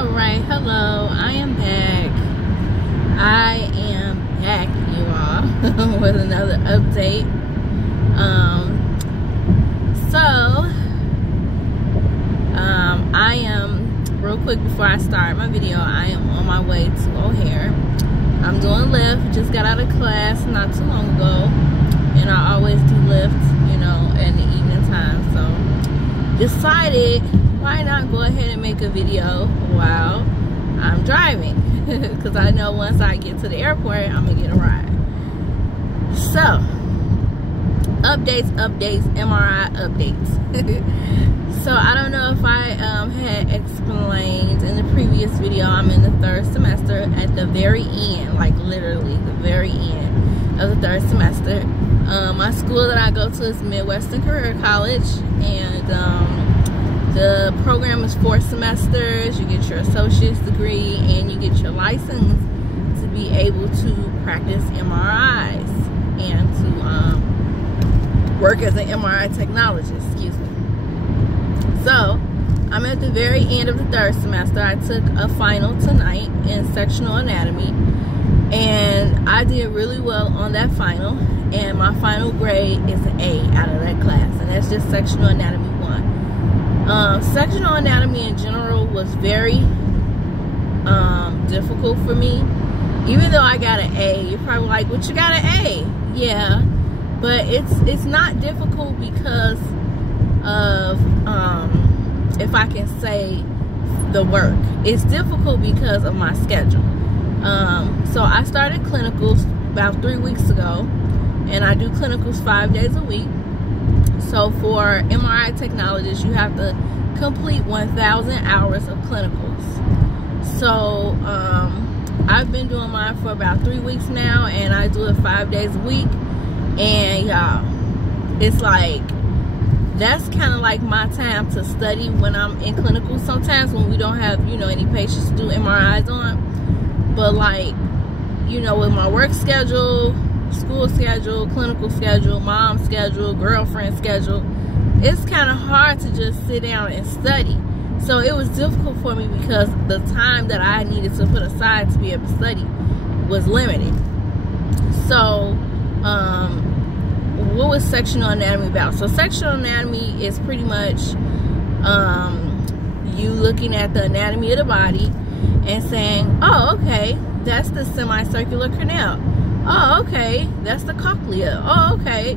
Alright, hello, I am back. You all, with another update. I am, real quick before I start my video, I am on my way to O'Hare. I'm doing Lyft, just got out of class not too long ago, and I always do Lyft, you know, in the evening time, so decided why not go ahead and make a video while I'm driving, because I know once I get to the airport I'm gonna get a ride. So updates, MRI updates. So I don't know if I had explained in the previous video, I'm in the third semester at the very end, like literally the very end of the third semester. My school that I go to is Midwestern Career College, and the program is 4 semesters. You get your associate's degree and you get your license to be able to practice MRIs and to work as an MRI technologist, excuse me. So I'm at the very end of the third semester. I took a final tonight in sectional anatomy, and I did really well on that final, and my final grade is an A out of that class, and that's just sectional anatomy 1. Sectional anatomy in general was very difficult for me. Even though I got an A, you're probably like, "But you got an A." Yeah, but it's not difficult because of if I can say the work. It's difficult because of my schedule. So I started clinicals about 3 weeks ago, and I do clinicals 5 days a week. So for MRI technologists, you have to complete 1,000 hours of clinicals. So I've been doing mine for about 3 weeks now, and I do it 5 days a week. And y'all, it's like, that's kind of like my time to study when I'm in clinicals sometimes, when we don't have, you know, any patients to do MRIs on. But like, you know, with my work schedule, school schedule, clinical schedule, mom schedule, girlfriend schedule, it's kind of hard to just sit down and study. So it was difficult for me because the time that I needed to put aside to be able to study was limited. So what was sectional anatomy about? So sectional anatomy is pretty much you looking at the anatomy of the body and saying, oh, okay, that's the semicircular canal. Oh, okay, that's the cochlea. Oh, okay,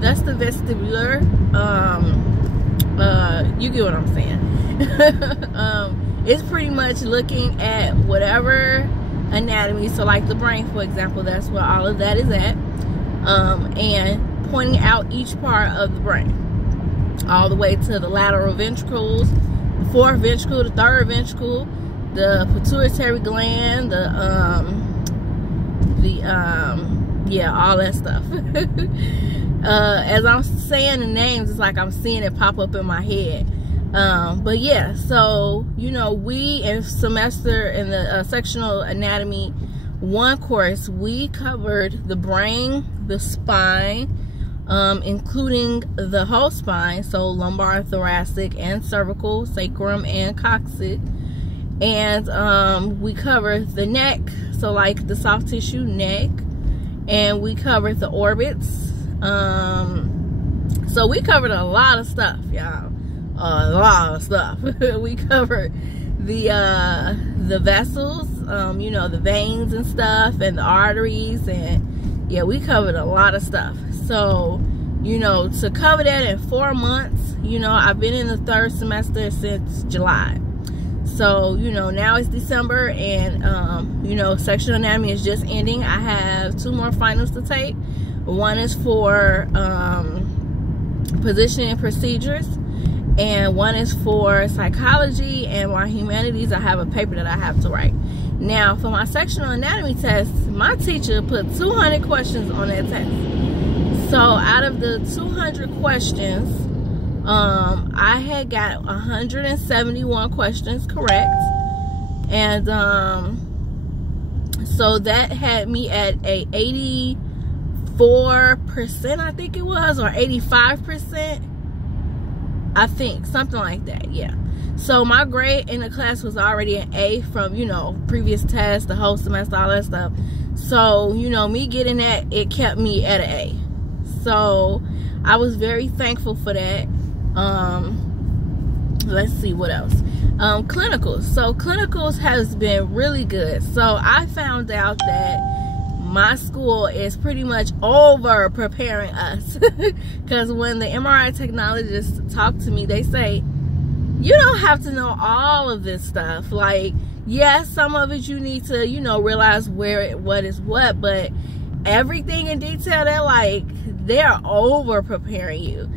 that's the vestibular. You get what I'm saying. It's pretty much looking at whatever anatomy. So like the brain, for example, that's where all of that is at. And pointing out each part of the brain, all the way to the lateral ventricles, the fourth ventricle, the third ventricle, the pituitary gland, yeah, all that stuff. As I'm saying the names, it's like I'm seeing it pop up in my head. But yeah, so you know, we in semester in the sectional anatomy 1 course, we covered the brain, the spine, including the whole spine, so lumbar, thoracic, and cervical, sacrum, and coccyx. And we covered the neck, so like the soft tissue neck, and we covered the orbits. So we covered a lot of stuff, y'all. A lot of stuff. We covered the vessels, you know, the veins and stuff, and the arteries, and yeah, we covered a lot of stuff. So, you know, to cover that in 4 months, you know, I've been in the third semester since July. So, you know, now it's December, and you know, sectional anatomy is just ending. I have 2 more finals to take. One is for positioning procedures, and one is for psychology, and my humanities, I have a paper that I have to write. Now, for my sectional anatomy test, my teacher put 200 questions on that test. So out of the 200 questions, I had got 171 questions correct. And so that had me at a 84%, I think it was, or 85%. I think something like that, yeah. So my grade in the class was already an A from, you know, previous tests, the whole semester, all that stuff. So, you know, me getting that, it kept me at an A. So I was very thankful for that. Let's see what else. Clinicals. So clinicals has been really good. So I found out that my school is pretty much over preparing us. Because when the MRI technologists talk to me, they say, you don't have to know all of this stuff. Like, yes, some of it you need to, you know, realize what is what, but everything in detail, they're over preparing you.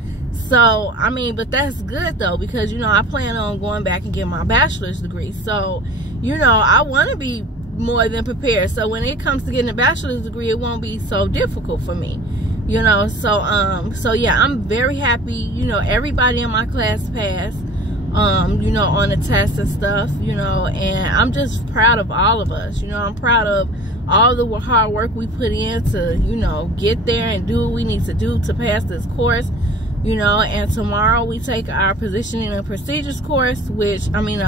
So, I mean, but that's good though, because, you know, I plan on going back and getting my bachelor's degree. So, you know, I want to be more than prepared. So when it comes to getting a bachelor's degree, it won't be so difficult for me, you know. So yeah, I'm very happy. You know, everybody in my class passed, you know, on the test and stuff, you know, and I'm just proud of all of us. You know, I'm proud of all the hard work we put in to, you know, get there and do what we need to do to pass this course, you know. And tomorrow we take our positioning and procedures course, which, I mean,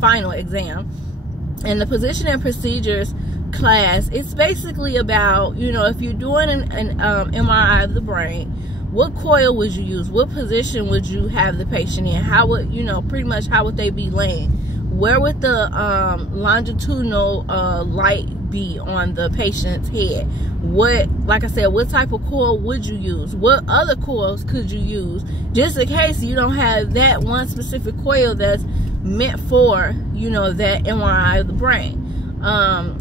final exam. And the position and procedures class, it's basically about, you know, if you're doing an MRI of the brain, what coil would you use? What position would you have the patient in? How would, you know, pretty much how would they be laying? Where would the longitudinal light be on the patient's head? What, like I said, what type of coil would you use? What other coils could you use? Just in case you don't have that one specific coil that's meant for, you know, that MRI of the brain.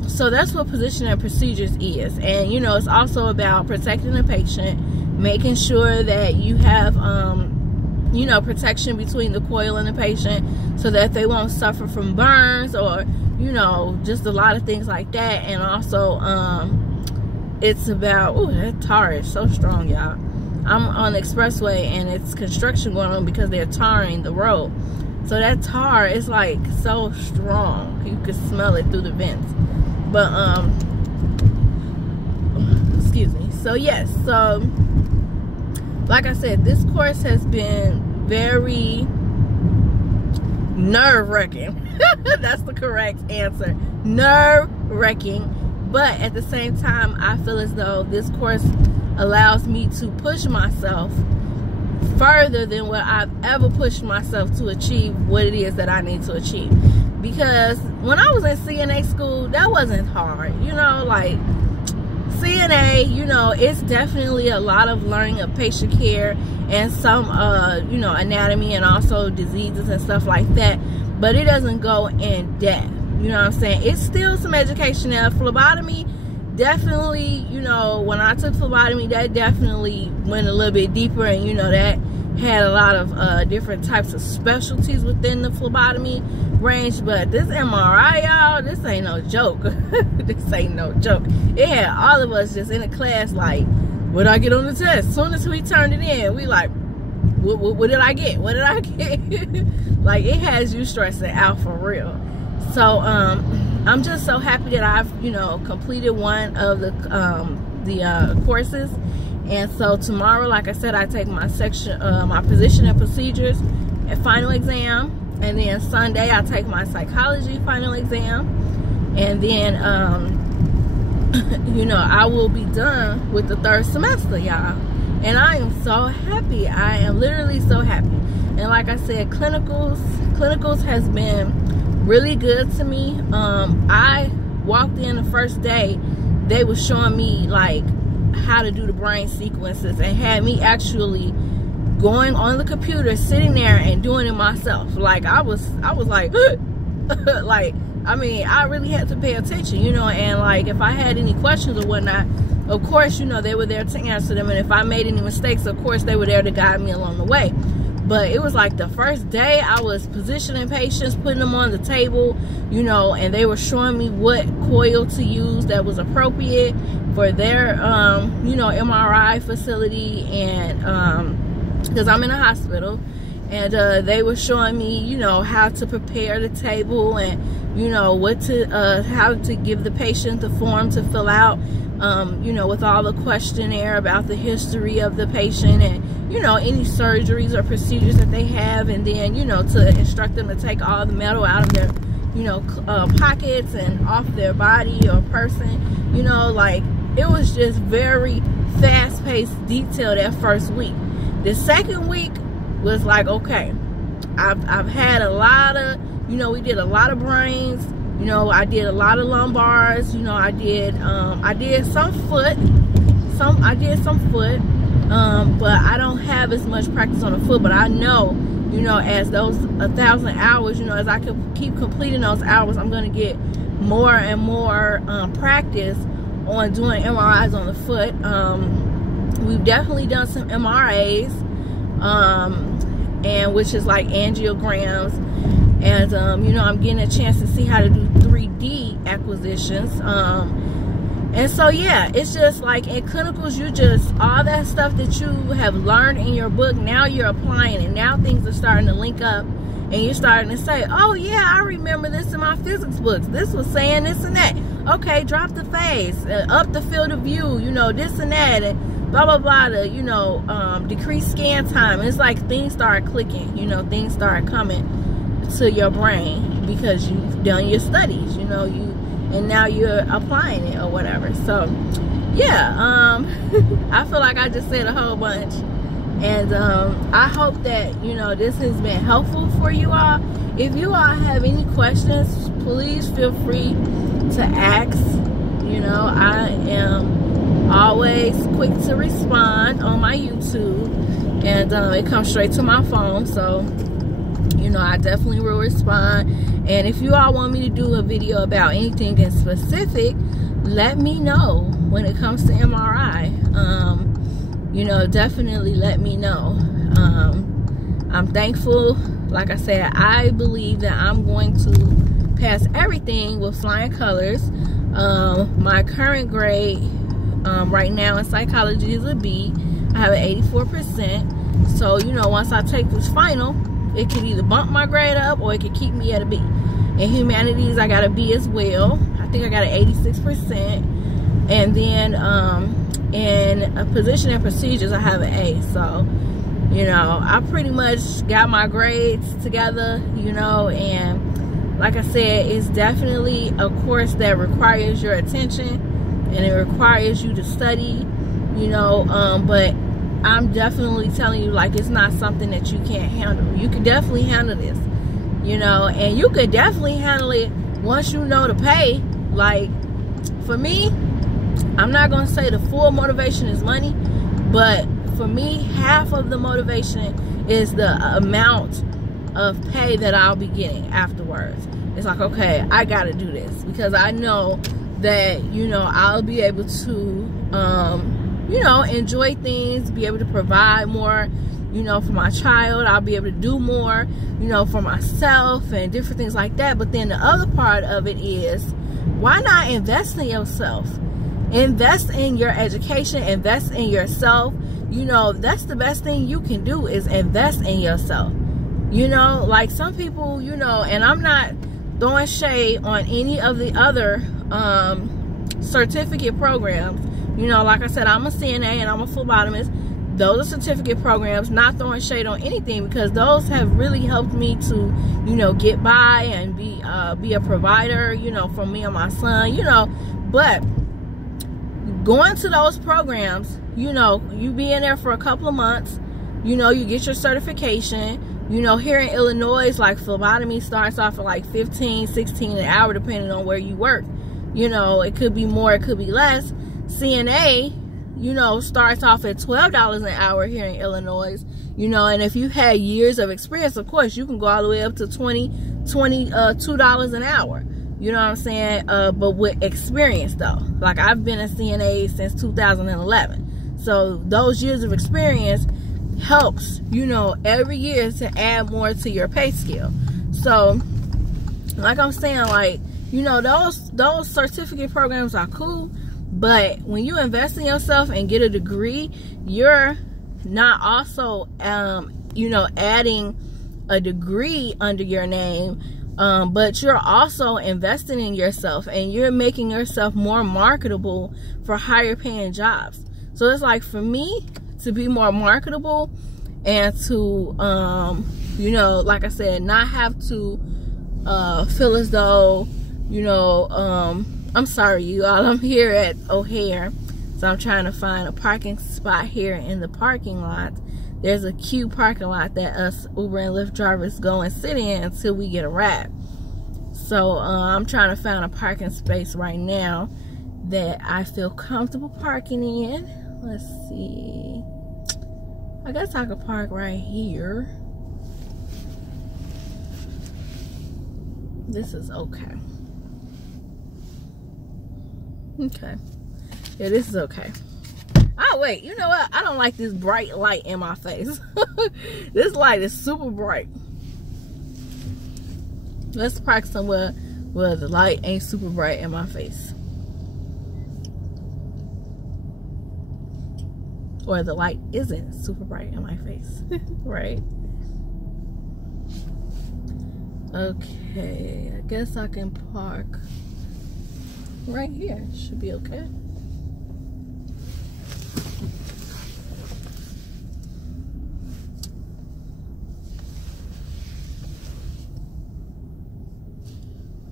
So that's what position and procedures is. And, you know, it's also about protecting the patient, making sure that you have, you know, protection between the coil and the patient so that they won't suffer from burns or, you know, just a lot of things like that. And also, it's about, oh, that tar is so strong, y'all. I'm on the expressway and it's construction going on because they're tarring the road. So that tar is like so strong. You can smell it through the vents. But, excuse me. So yes, so like I said, this course has been very nerve-wracking. That's the correct answer. Nerve-wracking. But at the same time, I feel as though this course allows me to push myself further than what I've ever pushed myself to achieve what it is that I need to achieve. Because when I was in CNA school, that wasn't hard. You know, like CNA, you know, it's definitely a lot of learning of patient care and some, you know, anatomy and also diseases and stuff like that. But it doesn't go in depth. You know what I'm saying? It's still some education there. Phlebotomy, definitely, you know, when I took phlebotomy, that definitely went a little bit deeper, and, you know, that had a lot of different types of specialties within the phlebotomy range. But this MRI, y'all, this ain't no joke. This ain't no joke. It had all of us just in the class like, what did I get on the test? As soon as we turned it in, we like, what did I get? What did I get? Like, it has you stressing out for real. So I'm just so happy that I've, you know, completed one of the courses. And so tomorrow, like I said, I take my section, my position and procedures and final exam. And then Sunday, I take my psychology final exam. And then, you know, I will be done with the third semester, y'all. And I am so happy. I am literally so happy. And like I said, clinicals has been really good to me. I walked in the first day, they were showing me like how to do the brain sequences and had me actually going on the computer, sitting there and doing it myself. Like I was like like, I mean, I really had to pay attention, you know. And like if I had any questions or whatnot, of course, you know, they were there to answer them. And if I made any mistakes, of course, they were there to guide me along the way. But it was like the first day I was positioning patients, putting them on the table, you know, and they were showing me what coil to use that was appropriate for their, you know, MRI facility. And because I'm in a hospital, and they were showing me, you know, how to prepare the table and, you know, what to, how to give the patient the form to fill out you know, with all the questionnaire about the history of the patient and, you know, any surgeries or procedures that they have, and then, you know, to instruct them to take all the metal out of their, you know, pockets and off their body or person. You know, like, it was just very fast-paced, detailed that first week. The second week was like, okay, I've had a lot of, you know, we did a lot of brains. You know, I did a lot of lumbars. You know, I did some foot. I did some foot. But I don't have as much practice on the foot. But I know, you know, as those 1,000 hours, you know, as I can keep completing those hours, I'm going to get more and more practice on doing MRIs on the foot. We've definitely done some MRAs, and which is like angiograms. And, you know, I'm getting a chance to see how to do 3D acquisitions. And so, yeah, it's just like in clinicals, you just, all that stuff that you have learned in your book, now you're applying it. Now things are starting to link up, and you're starting to say, oh, yeah, I remember this in my physics books. This was saying this and that. Okay, drop the phase, up the field of view, you know, this and that, and blah, blah, blah, to, you know, decrease scan time. And it's like things start clicking, you know, things start coming to your brain because you've done your studies, you know, and now you're applying it or whatever. So yeah, I feel like I just said a whole bunch, and I hope that, you know, this has been helpful for you all. If you all have any questions, please feel free to ask. You know, I am always quick to respond on my YouTube, and it comes straight to my phone, so you know, I definitely will respond. And if you all want me to do a video about anything in specific, let me know when it comes to MRI. You know, definitely let me know. I'm thankful. Like I said, I believe that I'm going to pass everything with flying colors. My current grade right now in psychology is a B. I have an 84%. So, you know, once I take this final, it could either bump my grade up or it could keep me at a B. In humanities, I got a B as well. I think I got an 86%. And then in a position and procedures, I have an A. So, you know, I pretty much got my grades together, you know, and like I said, it's definitely a course that requires your attention and it requires you to study, you know, but I'm definitely telling you, like, it's not something that you can't handle. You can definitely handle this, you know, and you could definitely handle it once you know the pay. Like, for me, I'm not going to say the full motivation is money, but for me, half of the motivation is the amount of pay that I'll be getting afterwards. It's like, okay, I got to do this because I know that, you know, I'll be able to, you know, enjoy things, be able to provide more, you know, for my child. I'll be able to do more, you know, for myself and different things like that. But then the other part of it is, why not invest in yourself? Invest in your education, invest in yourself. You know, that's the best thing you can do, is invest in yourself. You know, like some people, you know, and I'm not throwing shade on any of the other certificate programs. You know, like I said, I'm a CNA and I'm a phlebotomist. Those are certificate programs, not throwing shade on anything, because those have really helped me to, you know, get by and be a provider, you know, for me and my son, you know. But going to those programs, you know, you be in there for a couple of months, you know, you get your certification. You know, here in Illinois, like, phlebotomy starts off at like 15, 16 an hour, depending on where you work. You know, it could be more, it could be less. CNA, you know, starts off at $12 an hour here in Illinois. You know, and if you had years of experience, of course, you can go all the way up to $22 an hour. You know what I'm saying? But with experience, though. Like, I've been a CNA since 2011. So those years of experience helps, you know, every year to add more to your pay scale. So, like I'm saying, like, you know, those certificate programs are cool, but when you invest in yourself and get a degree, you're not also, you know, adding a degree under your name but you're also investing in yourself, and you're making yourself more marketable for higher paying jobs. So it's like, for me to be more marketable and to, you know, like I said, not have to feel as though, you know, I'm sorry, you all, I'm here at O'Hare, so I'm trying to find a parking spot here in the parking lot. There's a queue parking lot that us Uber and Lyft drivers go and sit in until we get a ride. So I'm trying to find a parking space right now that I feel comfortable parking in. Let's see. I guess I could park right here. This is okay. Okay. Yeah, this is okay. Oh, wait. You know what? I don't like this bright light in my face. This light is super bright. Let's park somewhere where the light ain't super bright in my face. Or the light isn't super bright in my face. Right? Okay. I guess I can park right here. Should be okay.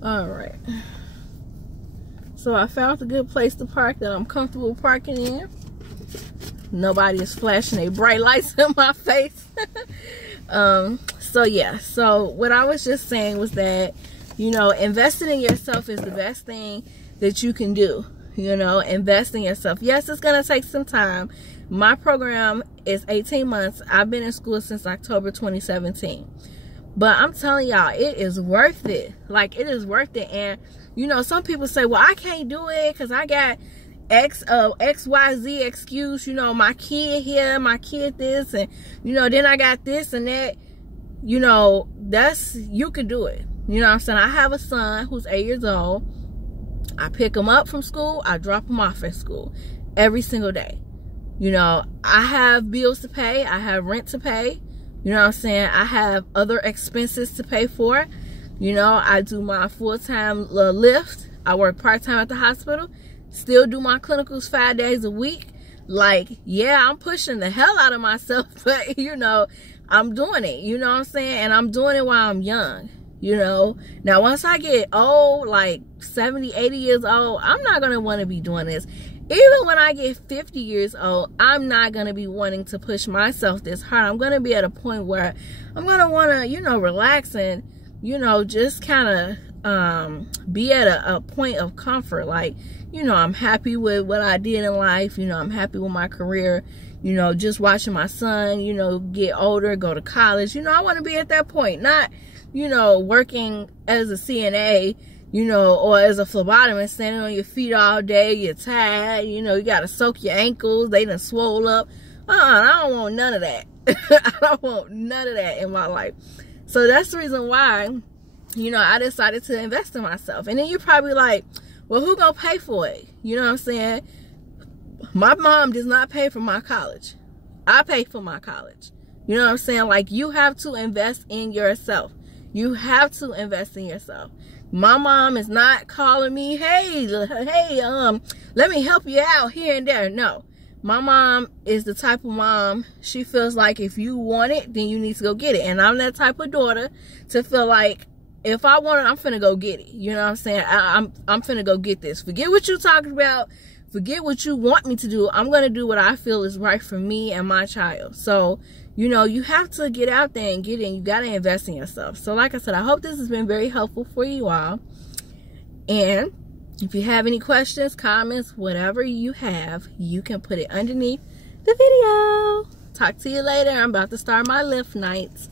All right. So I found a good place to park that I'm comfortable parking in. Nobody is flashing their bright lights in my face. So yeah, so what I was just saying was that, you know, investing in yourself is the best thing that you can do. You know, invest in yourself. Yes, it's going to take some time. My program is 18 months. I've been in school since October 2017. But I'm telling y'all, it is worth it. Like, it is worth it. And, you know, some people say, well, I can't do it because I got XYZ excuse. You know, my kid here, my kid this, and, you know, then I got this and that. You know, you could do it. You know what I'm saying? I have a son who's 8 years old. I pick him up from school. I drop him off at school every single day. You know, I have bills to pay. I have rent to pay. You know what I'm saying? I have other expenses to pay for. You know, I do my full-time Lyft. I work part-time at the hospital. Still do my clinicals 5 days a week. Like, yeah, I'm pushing the hell out of myself. But, you know, I'm doing it. You know what I'm saying? And I'm doing it while I'm young. You know, now once I get old, like 70, 80 years old, I'm not going to want to be doing this. Even when I get 50 years old, I'm not going to be wanting to push myself this hard. I'm going to be at a point where I'm going to want to, you know, relax and, you know, just kind of be at a point of comfort. Like, you know, I'm happy with what I did in life. You know, I'm happy with my career. You know, just watching my son, you know, get older, go to college. You know, I want to be at that point. Not, you know, working as a CNA, you know, or as a phlebotomist, standing on your feet all day, you're tired, you know, you got to soak your ankles, they done swole up. I don't want none of that. I don't want none of that in my life. So that's the reason why, you know, I decided to invest in myself. And then you're probably like, well, who gonna pay for it? You know what I'm saying? My mom does not pay for my college. I pay for my college. You know what I'm saying? Like, you have to invest in yourself. You have to invest in yourself. My mom is not calling me, hey, let me help you out here and there. No. My mom is the type of mom, she feels like if you want it, then you need to go get it. And I'm that type of daughter to feel like, if I want it, I'm finna go get it. You know what I'm saying? I'm finna go get this. Forget what you're talking about. Forget what you want me to do. I'm gonna do what I feel is right for me and my child. So, you know, you have to get out there and get in. You got to invest in yourself. So like I said, I hope this has been very helpful for you all. And if you have any questions, comments, whatever you have, you can put it underneath the video. Talk to you later. I'm about to start my Lyft nights.